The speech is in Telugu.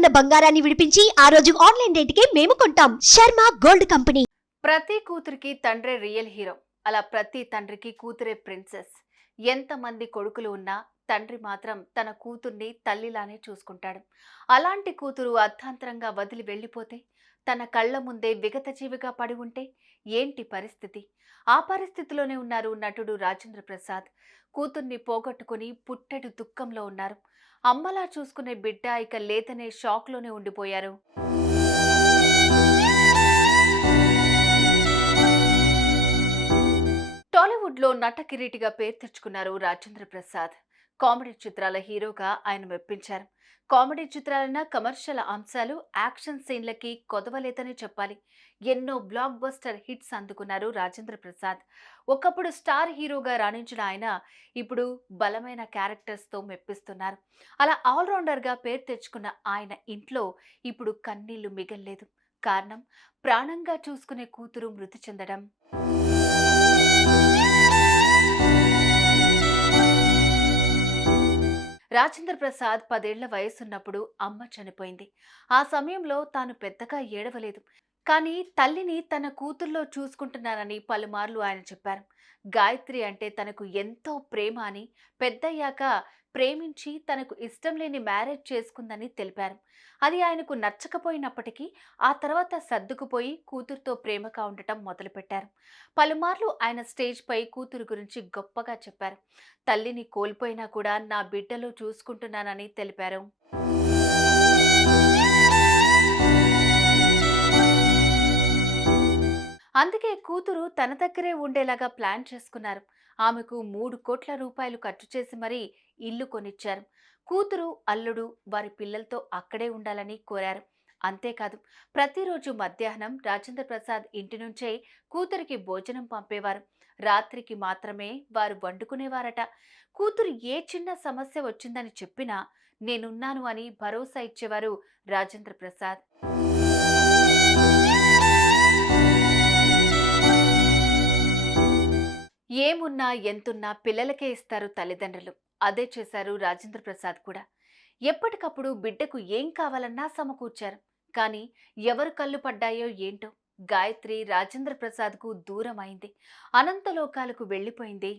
ఉన్న బంగారాన్ని విడిపించి ఆ రోజు ఆన్లైన్ రేటుకే మేము కొంటాం. Sharma gold company. ప్రతి కూతురికి తండ్రే రియల్ హీరో. అలా ప్రతి తండ్రికి కూతురే ప్రిన్సెస్. ఎంతమంది కొడుకులు ఉన్నా తండ్రి మాత్రం తన కూతుర్ని తల్లిలానే చూసుకుంటాడు. అలాంటి కూతురు అర్థాంతరంగా వదిలి వెళ్ళిపోతే, తన కళ్ళ ముందే విగతజీవిగా పడి ఉంటే ఏంటి పరిస్థితి? ఆ పరిస్థితిలోనే ఉన్నారు నటుడు రాజేంద్ర ప్రసాద్. కూతుర్ని పోగొట్టుకుని పుట్టెడు దుఃఖంలో ఉన్నారు. అమ్మలా చూసుకునే బిడ్డ ఇక లేదనే షాక్లోనే ఉండిపోయారు. టాలీవుడ్ లో నట కిరీటిగా పేరు తెచ్చుకున్నారు రాజేంద్ర ప్రసాద్. కామెడీ చిత్రాల హీరోగా ఆయన మెప్పించారు. కామెడీ చిత్రాలైన కమర్షియల్ అంశాలు, యాక్షన్ సీన్లకి కొదవలేదని చెప్పాలి. ఎన్నో బ్లాక్ బస్టర్ హిట్స్ అందుకున్నారు రాజేంద్ర ప్రసాద్. ఒకప్పుడు స్టార్ హీరోగా రాణించిన ఆయన ఇప్పుడు బలమైన క్యారెక్టర్స్ తో మెప్పిస్తున్నారు. అలా ఆల్రౌండర్ గా పేరు తెచ్చుకున్న ఆయన ఇంట్లో ఇప్పుడు కన్నీళ్లు మిగల్లేదు. కారణం, ప్రాణంగా చూసుకునే కూతురు మృతి చెందడం. రాజేంద్ర ప్రసాద్ 10 ఏళ్ల వయసున్నప్పుడు అమ్మ చనిపోయింది. ఆ సమయంలో తాను పెద్దగా ఏడవలేదు. కానీ తల్లిని తన కూతుర్లో చూసుకుంటున్నానని పలుమార్లు ఆయన చెప్పారు. గాయత్రి అంటే తనకు ఎంతో ప్రేమ అని, పెద్దయ్యాక ప్రేమించి తనకు ఇష్టం లేని మ్యారేజ్ చేసుకుందని తెలిపారు. అది ఆయనకు నచ్చకపోయినప్పటికీ ఆ తర్వాత సర్దుకుపోయి కూతురుతో ప్రేమగా ఉండటం మొదలుపెట్టారు. పలుమార్లు ఆయన స్టేజ్ పై కూతురు గురించి గొప్పగా చెప్పారు. తల్లిని కోల్పోయినా కూడా నా బిడ్డలో చూసుకుంటున్నానని తెలిపారు. అందుకే కూతురు తన దగ్గరే ఉండేలాగా ప్లాన్ చేసుకున్నారు. ఆమెకు 3 కోట్ల రూపాయలు ఖర్చు చేసి మరీ ఇల్లు కొనిచ్చారు. కూతురు, అల్లుడు వారి పిల్లలతో అక్కడే ఉండాలని కోరారు. అంతేకాదు, ప్రతిరోజు మధ్యాహ్నం రాజేంద్ర ప్రసాద్ ఇంటి నుంచే కూతురికి భోజనం పంపేవారు. రాత్రికి మాత్రమే వారు వండుకునేవారట. కూతురు ఏ చిన్న సమస్య వచ్చిందని చెప్పినా నేనున్నాను అని భరోసా ఇచ్చేవారు రాజేంద్ర ప్రసాద్. ఏమున్నా ఎంతున్నా పిల్లలకే ఇస్తారు తల్లిదండ్రులు. అదే చేశారు రాజేంద్ర ప్రసాద్ కూడా. ఎప్పటికప్పుడు బిడ్డకు ఏం కావాలన్నా సమకూర్చారు. కానీ ఎవరు కళ్ళు పడ్డాయో ఏంటో, గాయత్రి రాజేంద్ర ప్రసాద్కు దూరం అయింది. అనంతలోకాలకు వెళ్ళిపోయింది.